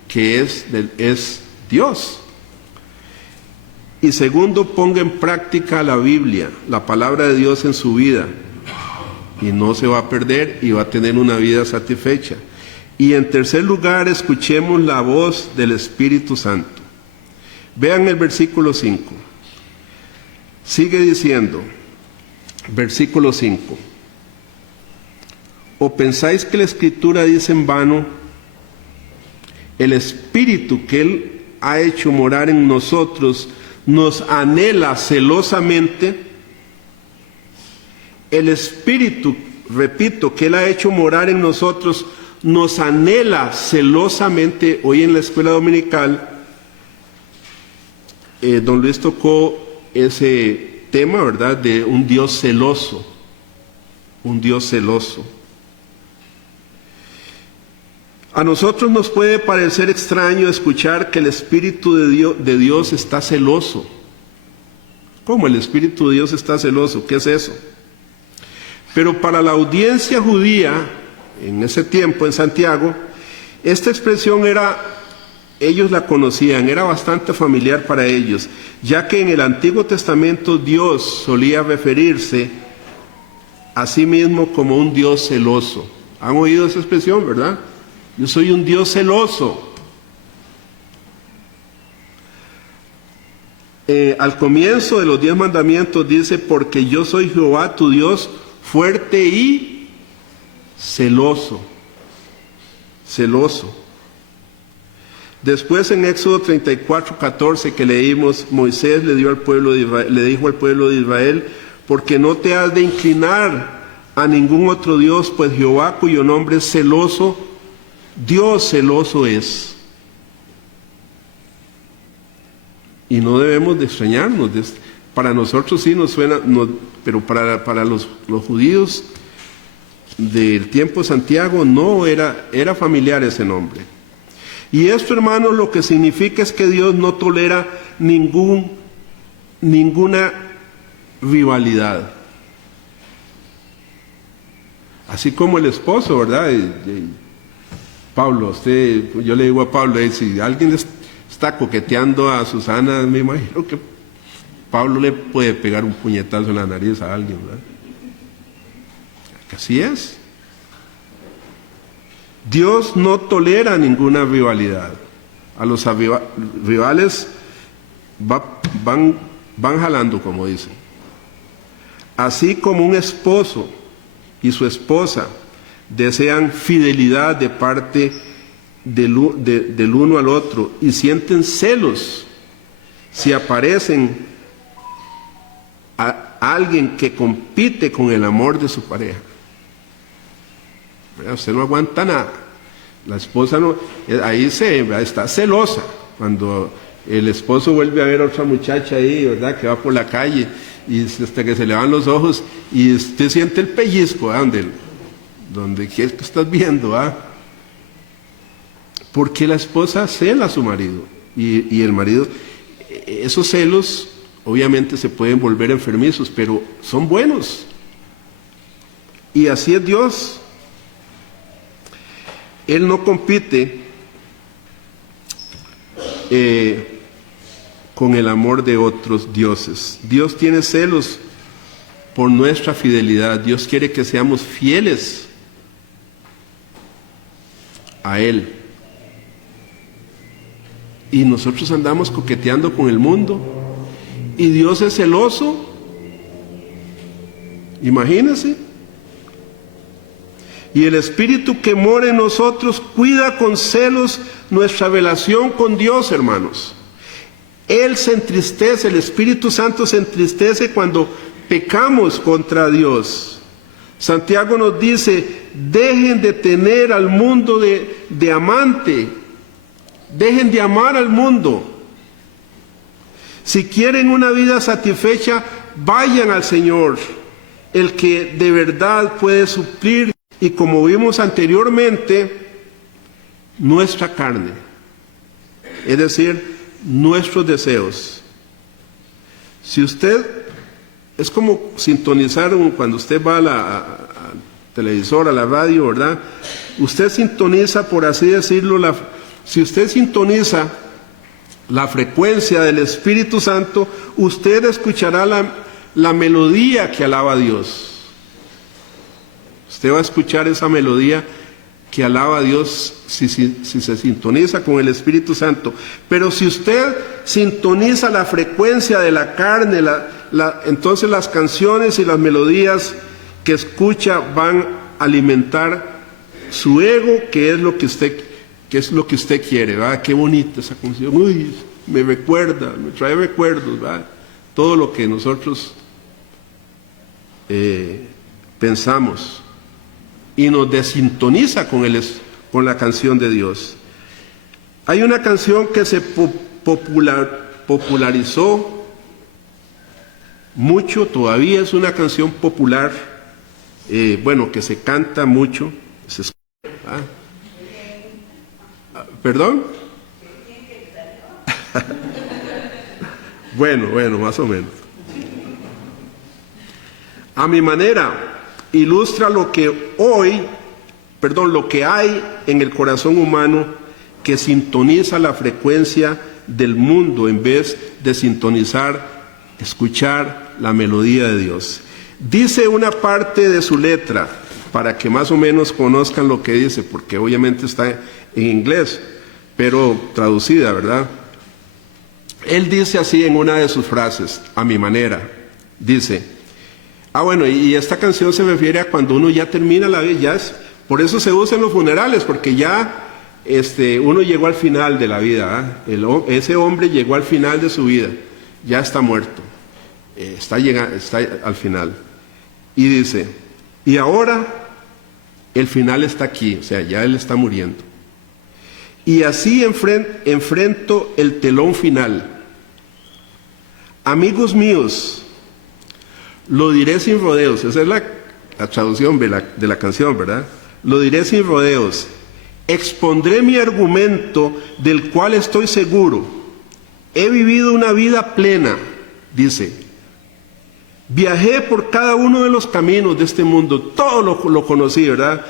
que es Dios. Y segundo, ponga en práctica la Biblia, la palabra de Dios en su vida, y no se va a perder y va a tener una vida satisfecha. Y en tercer lugar, escuchemos la voz del Espíritu Santo. Vean el versículo 5. Sigue diciendo, versículo 5. ¿O pensáis que la Escritura dice en vano? El Espíritu que Él ha hecho morar en nosotros nos anhela celosamente. El Espíritu, repito, que Él ha hecho morar en nosotros nos anhela celosamente. Hoy en la escuela dominical, don Luis tocó ese tema, ¿verdad?, de un Dios celoso. Un Dios celoso. A nosotros nos puede parecer extraño escuchar que el Espíritu de Dios está celoso. ¿Cómo el Espíritu de Dios está celoso? ¿Qué es eso? Pero para la audiencia judía, en ese tiempo en Santiago, esta expresión ellos la conocían, era bastante familiar para ellos, ya que en el Antiguo Testamento Dios solía referirse a sí mismo como un Dios celoso. ¿Han oído esa expresión, verdad? Yo soy un Dios celoso. Al comienzo de los 10 mandamientos dice, porque yo soy Jehová tu Dios, fuerte y celoso. Celoso. Después en Éxodo 34:14 que leímos, Moisés le dijo al pueblo de Israel, porque no te has de inclinar a ningún otro Dios, pues Jehová, cuyo nombre es celoso, Dios celoso es. Y no debemos de extrañarnos. Para nosotros sí nos suena, pero para los judíos del tiempo de Santiago no era familiar ese nombre. Y esto, hermanos, lo que significa es que Dios no tolera ninguna rivalidad. Así como el esposo, ¿verdad? Pablo, yo le digo a Pablo, si alguien está coqueteando a Susana, me imagino que Pablo le puede pegar un puñetazo en la nariz a alguien, ¿verdad? Así es. Dios no tolera ninguna rivalidad. A los rivales van jalando, como dicen. Así como un esposo y su esposa desean fidelidad de parte del uno al otro y sienten celos si aparecen a alguien que compite con el amor de su pareja. Usted no aguanta nada. La esposa no, ahí está celosa cuando el esposo vuelve a ver a otra muchacha ahí, ¿verdad?, que va por la calle y hasta que se le van los ojos y usted siente el pellizco, ¿verdad?, donde ¿qué es que estás viendo? Porque la esposa cela a su marido y el marido, esos celos obviamente se pueden volver enfermizos, pero son buenos. Y así es Dios. Él no compite con el amor de otros dioses. Dios tiene celos por nuestra fidelidad. Dios quiere que seamos fieles a Él. Y nosotros andamos coqueteando con el mundo. Y Dios es celoso. Imagínense. Y el Espíritu que mora en nosotros cuida con celos nuestra relación con Dios, hermanos. Él se entristece, el Espíritu Santo se entristece cuando pecamos contra Dios. Santiago nos dice, dejen de tener al mundo de amante, dejen de amar al mundo. Si quieren una vida satisfecha, vayan al Señor, el que de verdad puede suplir. Y como vimos anteriormente, nuestra carne, es decir, nuestros deseos. Si usted, es como sintonizar cuando usted va al televisor, a la radio, ¿verdad? Usted sintoniza, por así decirlo, si usted sintoniza la frecuencia del Espíritu Santo, usted escuchará la melodía que alaba a Dios. Usted va a escuchar esa melodía que alaba a Dios si se sintoniza con el Espíritu Santo. Pero si usted sintoniza la frecuencia de la carne, entonces las canciones y las melodías que escucha van a alimentar su ego, que es lo que usted quiere, ¿verdad? Qué bonita esa canción, uy, me recuerda, me trae recuerdos, ¿verdad? Todo lo que nosotros pensamos, y nos desintoniza con la canción de Dios. Hay una canción que se popularizó mucho, todavía es una canción popular, que se canta mucho, se escucha, ¿perdón? Bueno, más o menos. A mi manera, ilustra lo que hay en el corazón humano que sintoniza la frecuencia del mundo en vez de escuchar la melodía de Dios. Dice una parte de su letra, para que más o menos conozcan lo que dice, porque obviamente está en inglés, pero traducida, ¿verdad? Él dice así en una de sus frases, a mi manera, dice, y esta canción se refiere a cuando uno ya termina la vida, por eso se usa en los funerales, porque ya uno llegó al final de la vida, ese hombre llegó al final de su vida, ya está muerto, está al final, y dice, y ahora el final está aquí, o sea, ya él está muriendo, y así enfrento el telón final. Amigos míos, lo diré sin rodeos, esa es la traducción de la canción, ¿verdad? Lo diré sin rodeos, expondré mi argumento del cual estoy seguro, he vivido una vida plena, dice, viajé por cada uno de los caminos de este mundo, todo lo conocí, ¿verdad?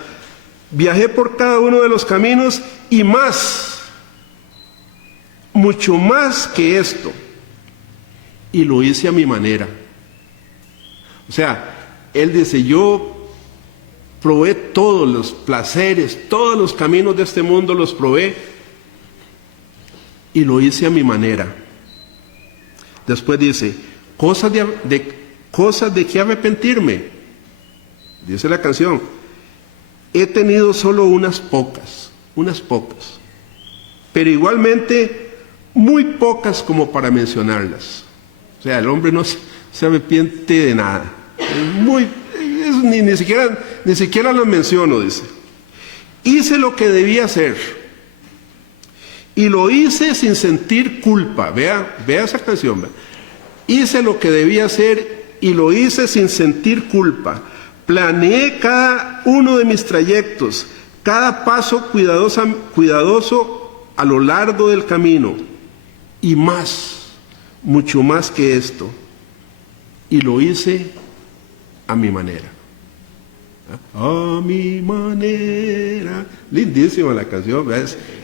Viajé por cada uno de los caminos y más, mucho más que esto, y lo hice a mi manera. O sea, él dice, yo probé todos los placeres, todos los caminos de este mundo los probé y lo hice a mi manera. Después dice, cosas de qué arrepentirme, dice la canción, he tenido solo unas pocas, pero igualmente muy pocas como para mencionarlas. O sea, el hombre no se arrepiente de nada. Ni siquiera lo menciono, dice. Hice lo que debía hacer y lo hice sin sentir culpa. Vea esa canción. Hice lo que debía hacer y lo hice sin sentir culpa. Planeé cada uno de mis trayectos, cada paso cuidadoso a lo largo del camino, y mucho más que esto, y lo hice a mi manera. A mi manera. Lindísima la canción,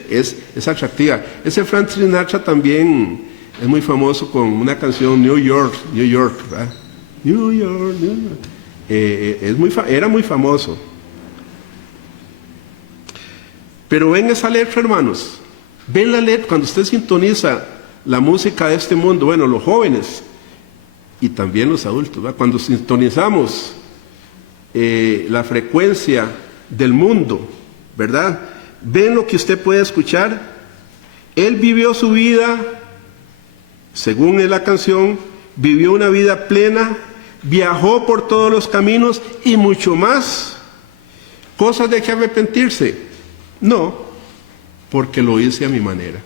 es atractiva. Ese Frank Sinatra también es muy famoso con una canción, New York, ¿verdad? New York. Era muy famoso. Pero ven esa letra, hermanos. Ven la letra, cuando usted sintoniza la música de este mundo, los jóvenes y también los adultos, ¿verdad? Cuando sintonizamos la frecuencia del mundo, ¿verdad? Ven lo que usted puede escuchar. Él vivió su vida, según la canción, vivió una vida plena, viajó por todos los caminos y mucho más. ¿Cosas de que arrepentirse? No, porque lo hice a mi manera.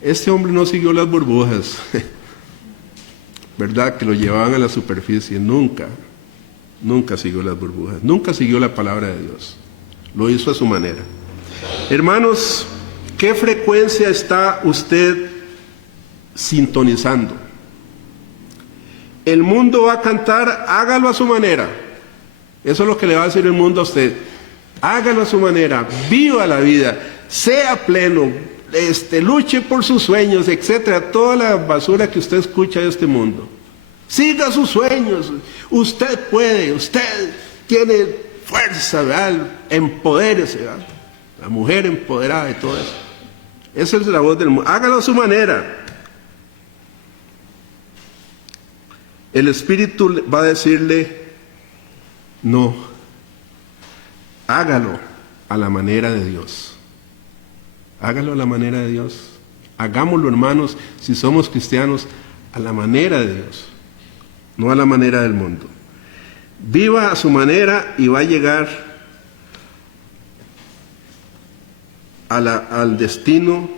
Este hombre no siguió las burbujas, ¿verdad? Que lo llevaban a la superficie. Nunca siguió las burbujas, nunca siguió la palabra de Dios. Lo hizo a su manera. Hermanos, ¿qué frecuencia está usted sintonizando. El mundo va a cantar, hágalo a su manera. Eso es lo que le va a decir el mundo a usted. Hágalo a su manera, viva la vida, sea pleno, luche por sus sueños, etcétera. Toda la basura que usted escucha de este mundo. Siga sus sueños, usted puede, usted tiene fuerza, ¿verdad? Empodérese, ¿verdad? La mujer empoderada y todo eso. Esa es la voz del mundo. Hágalo a su manera. El Espíritu va a decirle, no, hágalo a la manera de Dios. Hágalo a la manera de Dios. Hagámoslo, hermanos, si somos cristianos, a la manera de Dios, no a la manera del mundo. Viva a su manera y va a llegar al destino.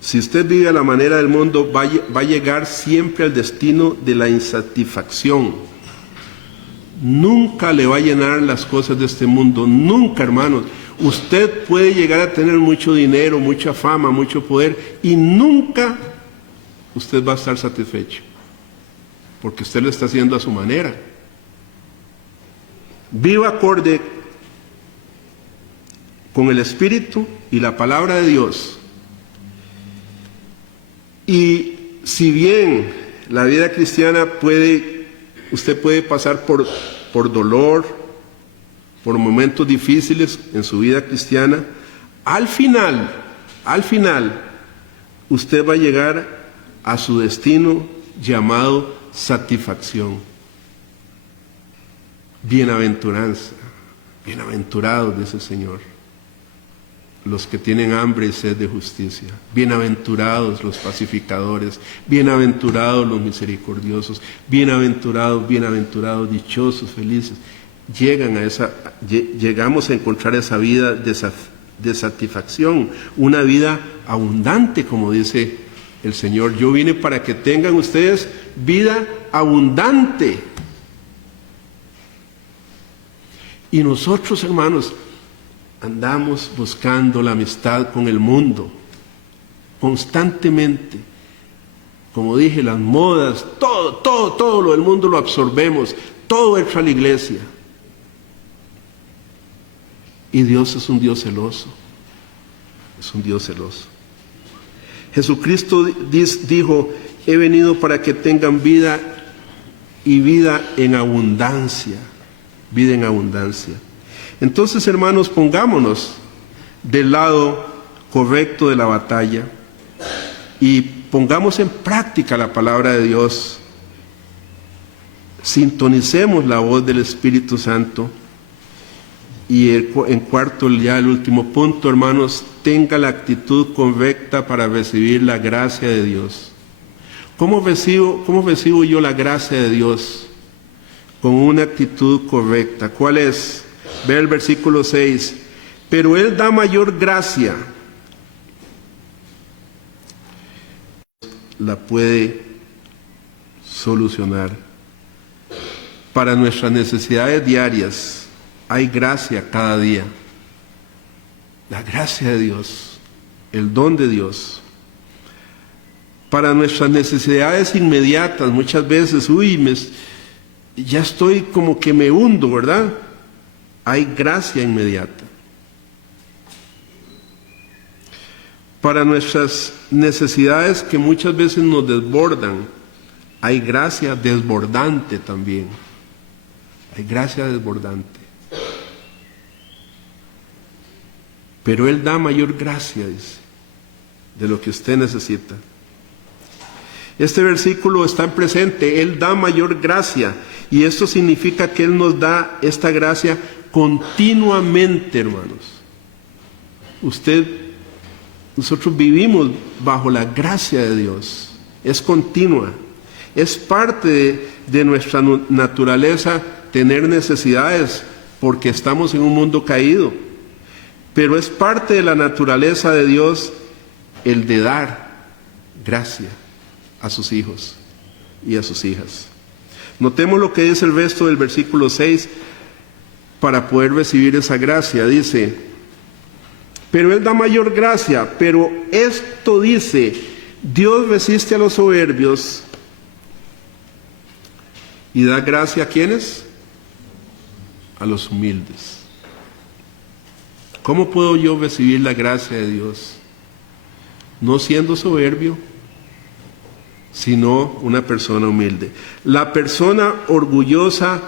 Si usted vive a la manera del mundo, va a llegar siempre al destino de la insatisfacción. Nunca le va a llenar las cosas de este mundo, nunca, hermanos. Usted puede llegar a tener mucho dinero, mucha fama, mucho poder, y nunca usted va a estar satisfecho, porque usted lo está haciendo a su manera. Viva acorde con el Espíritu y la palabra de Dios. Y si bien la vida cristiana usted puede pasar por dolor, por momentos difíciles en su vida cristiana, al final, usted va a llegar a su destino llamado satisfacción. Bienaventuranza, bienaventurados, dice el Señor, los que tienen hambre y sed de justicia. Bienaventurados los pacificadores, bienaventurados los misericordiosos, bienaventurados, dichosos, felices. Llegamos a encontrar esa vida de satisfacción, una vida abundante, como dice el Señor. Yo vine para que tengan ustedes vida abundante. Y nosotros, hermanos, andamos buscando la amistad con el mundo, constantemente. Como dije, las modas, todo lo del mundo lo absorbemos, todo entra a la iglesia. Y Dios es un Dios celoso, es un Dios celoso. Jesucristo dijo, he venido para que tengan vida y vida en abundancia, vida en abundancia. Entonces, hermanos, pongámonos del lado correcto de la batalla y pongamos en práctica la palabra de Dios. Sintonicemos la voz del Espíritu Santo. Y en cuarto, ya el último punto, hermanos, tenga la actitud correcta para recibir la gracia de Dios. ¿Cómo recibo yo la gracia de Dios? Con una actitud correcta. ¿Cuál es? Ve el versículo 6. Pero Él da mayor gracia. La puede solucionar. Para nuestras necesidades diarias hay gracia cada día. La gracia de Dios, el don de Dios. Para nuestras necesidades inmediatas, muchas veces, ya estoy como que me hundo, ¿verdad? Hay gracia inmediata. Para nuestras necesidades que muchas veces nos desbordan, hay gracia desbordante también. Hay gracia desbordante. Pero Él da mayor gracia, dice, de lo que usted necesita. Este versículo está en presente, Él da mayor gracia, y esto significa que Él nos da esta gracia continuamente, hermanos. Nosotros vivimos bajo la gracia de Dios, es continua, es parte de nuestra naturaleza tener necesidades, porque estamos en un mundo caído. Pero es parte de la naturaleza de Dios el de dar gracia a sus hijos y a sus hijas. Notemos lo que dice el resto del versículo 6 para poder recibir esa gracia. Dice, pero Él da mayor gracia, pero esto dice, Dios resiste a los soberbios y da gracia a ¿quiénes? A los humildes. ¿Cómo puedo yo recibir la gracia de Dios? No siendo soberbio, sino una persona humilde. La persona orgullosa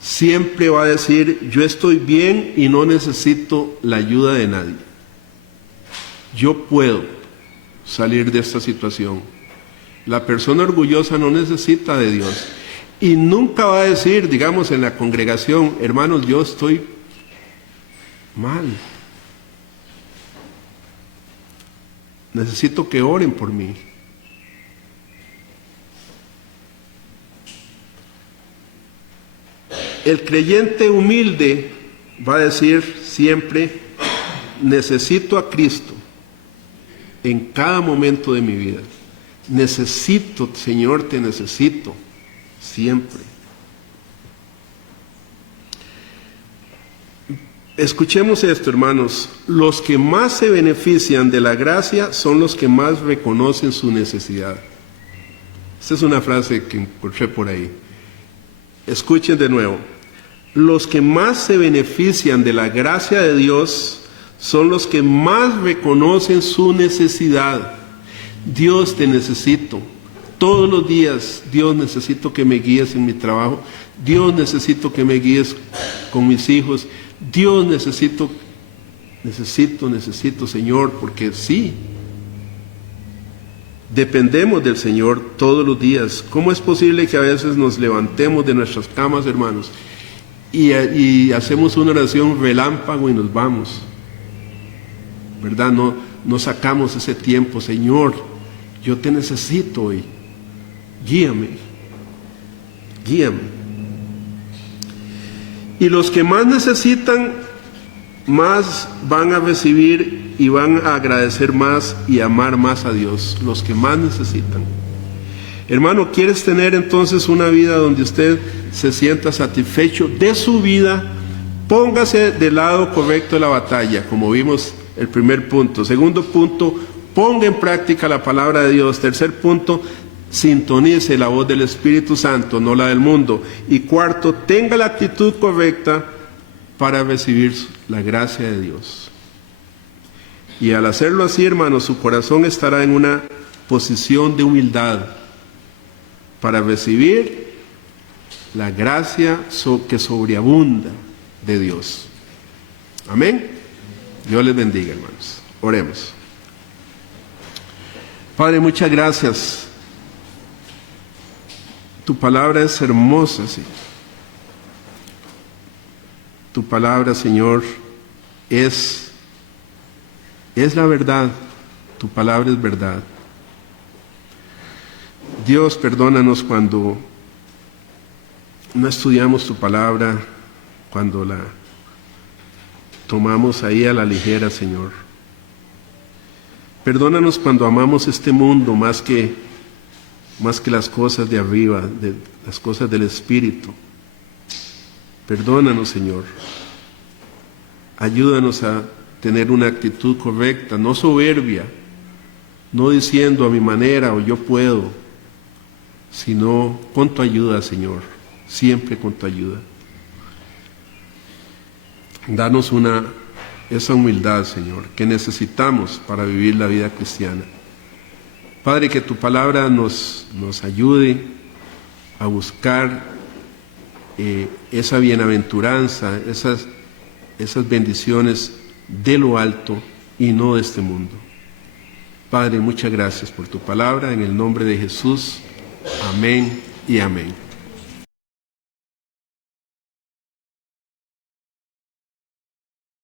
siempre va a decir, yo estoy bien y no necesito la ayuda de nadie. Yo puedo salir de esta situación. La persona orgullosa no necesita de Dios. Y nunca va a decir, digamos en la congregación, hermanos, yo estoy mal. Necesito que oren por mí. El creyente humilde va a decir siempre, necesito a Cristo en cada momento de mi vida. Necesito, Señor, te necesito siempre. Escuchemos esto, hermanos. Los que más se benefician de la gracia son los que más reconocen su necesidad. Esta es una frase que encontré por ahí. Escuchen de nuevo. Los que más se benefician de la gracia de Dios son los que más reconocen su necesidad. Dios, te necesito. Todos los días, Dios, necesito que me guíes en mi trabajo. Dios, necesito que me guíes con mis hijos. Dios, necesito, Señor, porque sí, dependemos del Señor todos los días. ¿Cómo es posible que a veces nos levantemos de nuestras camas, hermanos, y hacemos una oración relámpago y nos vamos? ¿Verdad? No sacamos ese tiempo. Señor, yo te necesito hoy. Guíame. Y los que más necesitan, más van a recibir y van a agradecer más y amar más a Dios. Los que más necesitan. Hermano, ¿quieres tener entonces una vida donde usted se sienta satisfecho de su vida? Póngase del lado correcto de la batalla, como vimos el primer punto. Segundo punto, ponga en práctica la palabra de Dios. Tercer punto, sintonice la voz del Espíritu Santo, no la del mundo. Y cuarto, tenga la actitud correcta para recibir la gracia de Dios. Y al hacerlo así, hermano, su corazón estará en una posición de humildad para recibir la gracia que sobreabunda de Dios. Amén. Dios les bendiga, hermanos. Oremos. Padre, muchas gracias. Tu palabra es hermosa, Señor. Tu palabra, Señor, es la verdad. Tu palabra es verdad. Dios, perdónanos cuando no estudiamos tu palabra, cuando la tomamos ahí a la ligera, Señor. Perdónanos cuando amamos este mundo más que las cosas de arriba, de las cosas del Espíritu. Perdónanos, Señor. Ayúdanos a tener una actitud correcta, no soberbia, no diciendo a mi manera o yo puedo, sino con tu ayuda, Señor, siempre con tu ayuda. Danos esa humildad, Señor, que necesitamos para vivir la vida cristiana. Padre, que tu palabra nos ayude a buscar esa bienaventuranza, esas bendiciones de lo alto y no de este mundo. Padre, muchas gracias por tu palabra, en el nombre de Jesús. Amén y amén.